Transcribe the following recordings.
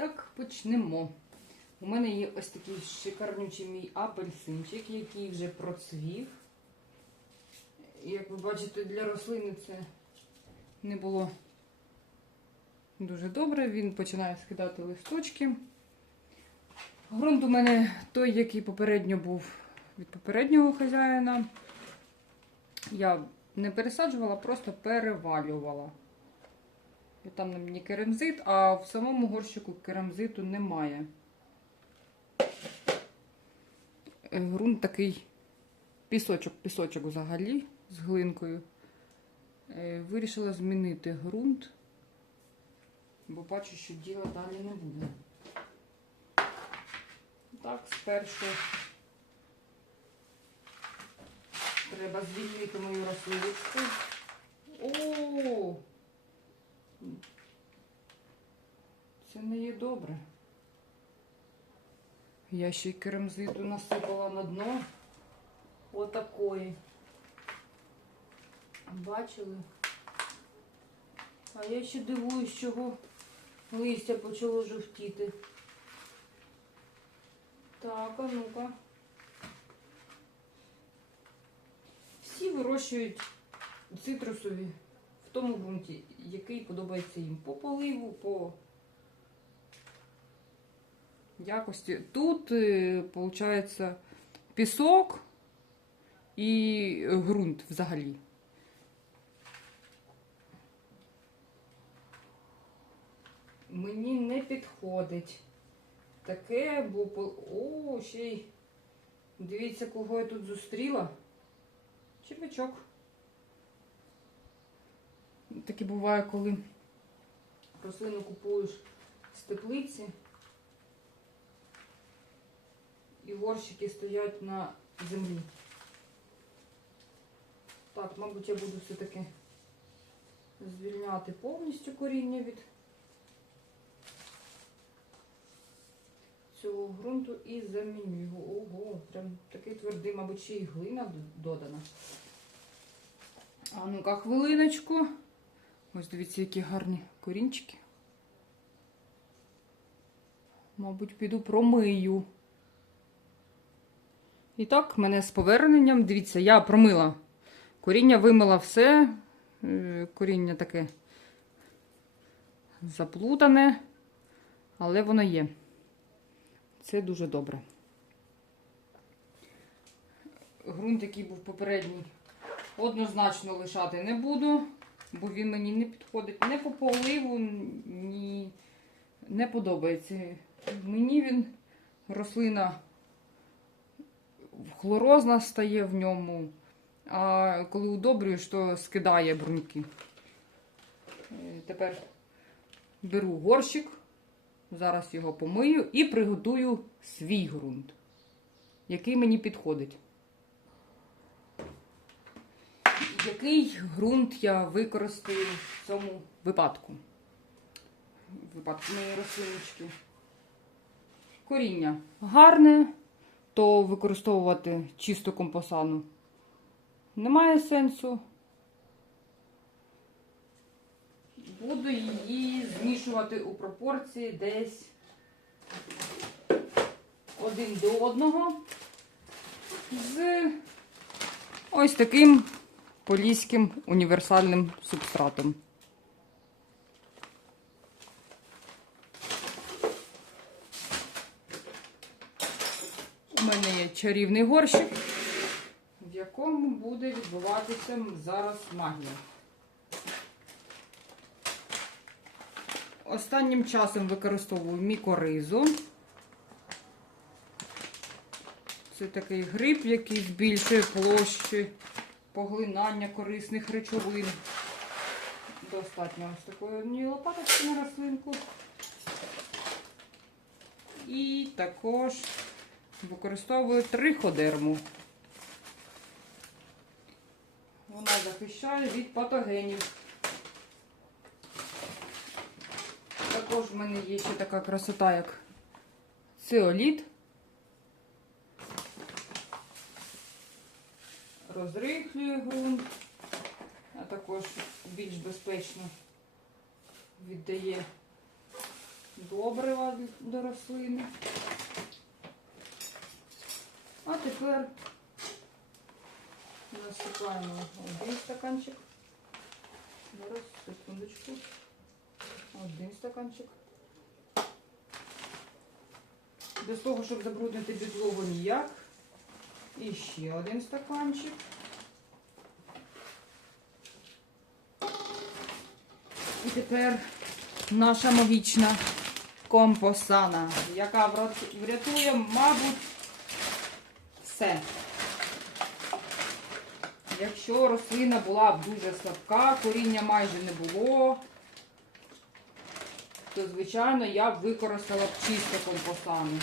так, почнемо. У мене є ось такий шикарнючий мій апельсинчик, який вже процвів. Як ви бачите, для рослини це не було дуже добре. Він починає скидати листочки. Грунт у мене той, який попередньо був від попереднього хазяїна. Я не пересаджувала, просто перевалювала. Там на мені керамзит, а в самому горщику керамзиту немає. Е, Ґрунт такий пісочок, пісочок взагалі з глинкою. Е, Вирішила змінити ґрунт, бо бачу, що діла далі не буде. Так, спершу треба звільнити мою рослинку. О! Це не є добре. Я ще й керамзиту насипала на дно. Отакої. Бачили? А я ще дивуюсь, чого листя почало жовтіти. Так, а ну-ка. Всі вирощують цитрусові в тому ґрунті, який подобається їм по поливу, по якості. Тут, виходить, пісок і ґрунт взагалі. Мені не підходить таке, бо о, ще й дивіться, кого я тут зустріла. Червячок. Таке буває, коли рослину купуєш з теплиці. І горщики стоять на землі. Так, мабуть, я буду все-таки звільняти повністю коріння від цього ґрунту і заміню його. Ого, прям такий твердий, мабуть, ще й глина додана. А ну-ка, хвилиночку. Ось дивіться, які гарні корінчики. Мабуть, піду промию. І так, мене з поверненням. Дивіться, я промила. Коріння вимила все. Е, Коріння таке заплутане, але воно є. Це дуже добре. Грунт, який був попередній, однозначно лишати не буду, бо він мені не підходить не по поливу, ні не подобається. Мені він рослина хлорозна стає в ньому, а коли удобрюєш, то скидає бруньки. Е, Тепер беру горщик, зараз його помию і приготую свій ґрунт, який мені підходить. Який ґрунт я використаю в цьому випадку? В випадку моєї рослиночки. Коріння гарне, то використовувати чисту компосану немає сенсу. Буду її змішувати у пропорції десь один до одного з ось таким поліським універсальним субстратом. У мене є чарівний горщик, в якому буде відбуватися зараз магія. Останнім часом використовую мікоризу. Це такий гриб, який збільшує площі поглинання корисних речовин. Достатньо ось такої однієї лопаточки на рослинку. І також використовую триходерму. Вона захищає від патогенів. Також в мене є ще така красота, як циоліт. Розрихлює ґрунт, а також більш безпечно віддає добрива до рослини. А тепер насипаємо один стаканчик. Зараз, секундочку. Один стаканчик. Без того, щоб забруднити підлогу ніяк. І ще один стаканчик. І тепер наша магічна компосана, яка врятує, мабуть, все. Якщо рослина була б дуже слабка, коріння майже не було, то, звичайно, я б використала б чисто компосану.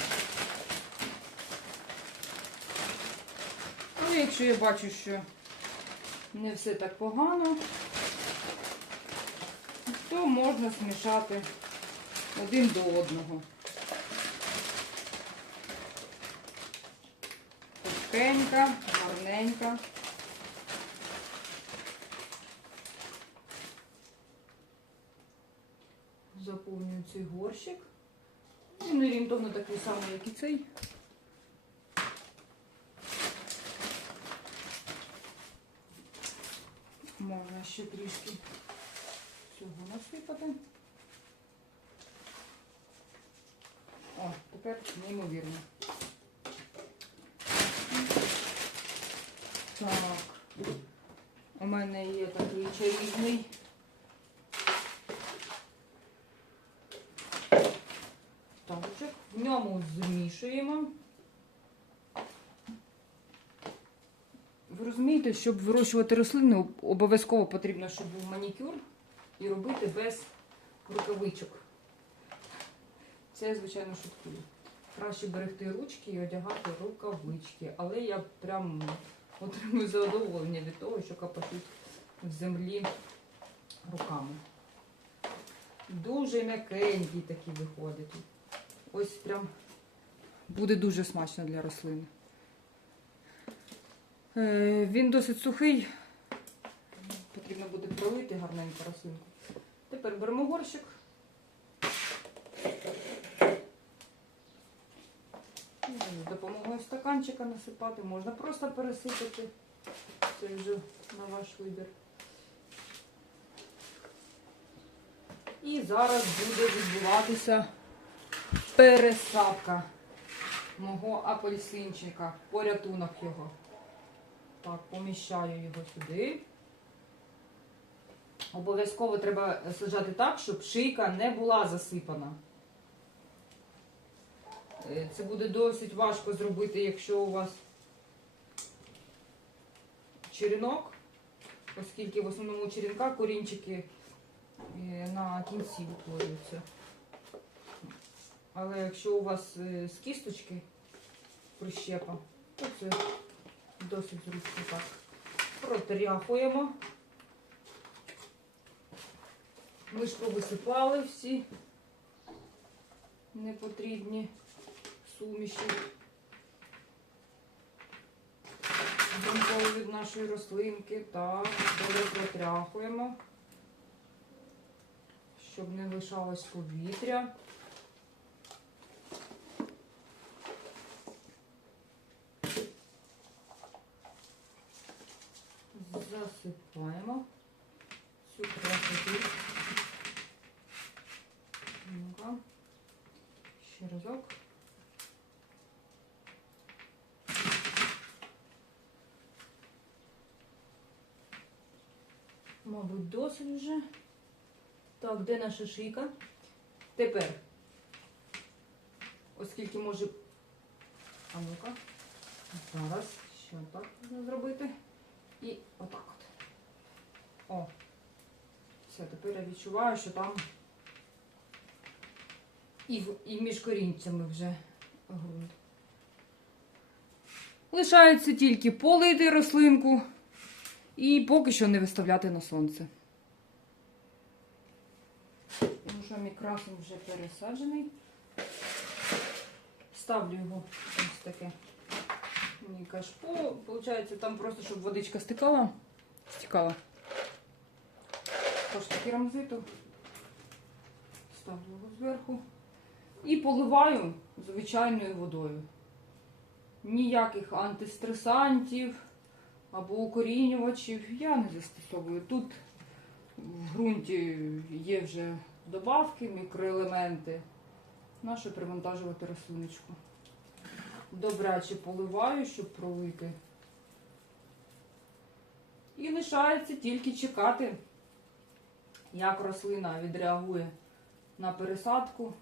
Якщо я бачу, що не все так погано, то можна змішати один до одного. Пухкенька, гарненька. Заповнюю цей горщик. Він орієнтовно такий самий, як і цей. Можна ще трішки цього насипати. О, тепер неймовірно. Так. У мене є такий чарівний. Тавчик. В ньому змішуємо. Ви розумієте, щоб вирощувати рослини, обов'язково потрібно, щоб був манікюр і робити без рукавичок. Це, звичайно, шуткую. Краще берегти ручки і одягати рукавички. Але я прям отримую задоволення від того, що капашуть в землі руками. Дуже м'якенький такий виходить. Ось прям буде дуже смачно для рослини. Е, Він досить сухий. Потрібно буде пролити гарненько рослинку. Тепер беремо горщик. І З допомогою стаканчика насипати. Можна просто пересипати. Це вже на ваш вибір. І зараз буде відбуватися пересадка мого апельсинчика, порятунок його. Так, поміщаю його сюди. Обов'язково треба саджати так, щоб шийка не була засипана. Е, Це буде досить важко зробити, якщо у вас черенок, оскільки в основному черенка корінчики е, на кінці утворюються. Але якщо у вас е, з кісточки прищепа, то це досить зручно так. Протряхуємо. Ми ж повисипали всі непотрібні суміші. Грунтові від нашої рослинки. Так, добре протряхуємо, щоб не лишалось повітря. Засипаємо цю красоту. Ну-ка. Ще разок. Мабуть, досить вже. Так, де наша шийка? Тепер, оскільки може. А ну-ка. Зараз ще так можна зробити. І отак от. О. Все, тепер я відчуваю, що там і, і між корінцями вже ґрунт. Лишається тільки полити рослинку і поки що не виставляти на сонце. Ну що, мій вже пересаджений. Ставлю його ось таке. Мій кашпо. Получається, там просто, щоб водичка стикала. Стікала. Трошки керамзиту. Ставлю його зверху. І поливаю звичайною водою. Ніяких антистресантів або укорінювачів я не застосовую. Тут в ґрунті є вже добавки, мікроелементи. Нащо привантажувати рослиночку? Добряче поливаю, щоб пролити. І лишається тільки чекати, як рослина відреагує на пересадку,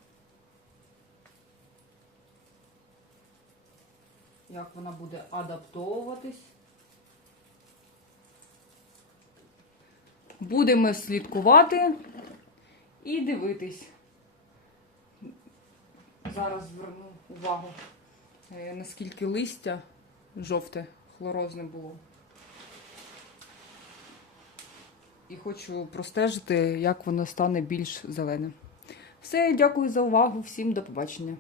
як вона буде адаптовуватись. Будемо слідкувати і дивитись. Зараз зверну увагу, наскільки листя жовте, хлорозне було. І хочу простежити, як воно стане більш зеленим. Все, дякую за увагу, всім до побачення.